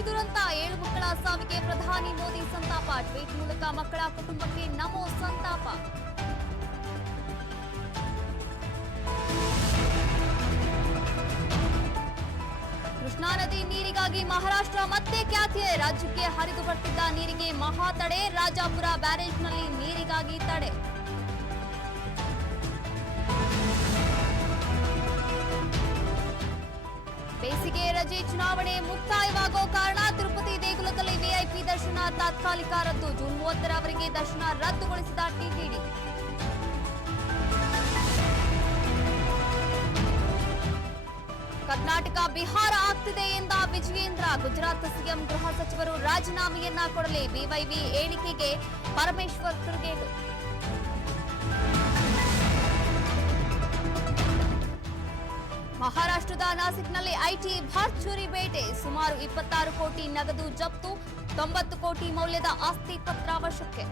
ಅಗ್ನಿ ದುರಂತ 7 ಮಕ್ಕಳ ಸಾವಿಗೆ ಪ್ರಧಾನಿ ಮೋದಿ ಸಂತಾಪ. ಟ್ವೀಟ್ ಮೂಲಕ ಮಕ್ಕಳ ಕುಟುಂಬಕ್ಕೆ ನಮೋ ಸಂತಾಪ. ಕೃಷ್ಣಾ ನದಿ ನೀರಿಗಾಗಿ ಮಹಾರಾಷ್ಟ್ರ ಮತ್ತೆ ಖ್ಯಾತಿಯ ರಾಜ್ಯಕ್ಕೆ ಹರಿದು ಬರ್ತಿದ್ದ ನೀರಿಗೆ ಮಹಾ ತಡೆ. ರಾಜಾಪುರ ಬ್ಯಾರೇಜ್ನಲ್ಲಿ ನೀರಿಗಾಗಿ ತಡೆ. ಬೇಸಿಗೆ ರಜೆ ಚುನಾವಣೆ ಮುಕ್ತಾಯವಾಗೋ ಕಾರಣ ತಿರುಪತಿ ದೇಗುಲದಲ್ಲಿ ವಿಐಪಿ ದರ್ಶನ ತಾತ್ಕಾಲಿಕ ರದ್ದು. ಜೂನ್ 30ರವರೆಗೆ ದರ್ಶನ ರದ್ದುಗೊಳಿಸಿದ ಟಿಟಿಡಿ. ಕರ್ನಾಟಕ ಬಿಹಾರ ಆಗ್ತಿದೆ ಎಂದ ವಿಜಯೇಂದ್ರ. ಗುಜರಾತ್ ಸಿಎಂ ಗೃಹ ಸಚಿವರು ರಾಜೀನಾಮೆಯನ್ನ ಕೊಡಲಿ. ಬಿವೈವಿ ಹೇಳಿಕೆಗೆ ಪರಮೇಶ್ವರ್ ತಿರುಗೇಟು. ಮಹಾರಾಷ್ಟ್ರದ ನಾಸಿಕ್ನಲ್ಲಿ ಐಟಿ ಭರ್ಜರಿ ಬೇಟೆ. ಸುಮಾರು 26 ಕೋಟಿ ನಗದು ಜಪ್ತು. 90 ಕೋಟಿ ಮೌಲ್ಯದ ಆಸ್ತಿ ಪತ್ರ ವಶಕ್ಕೆ.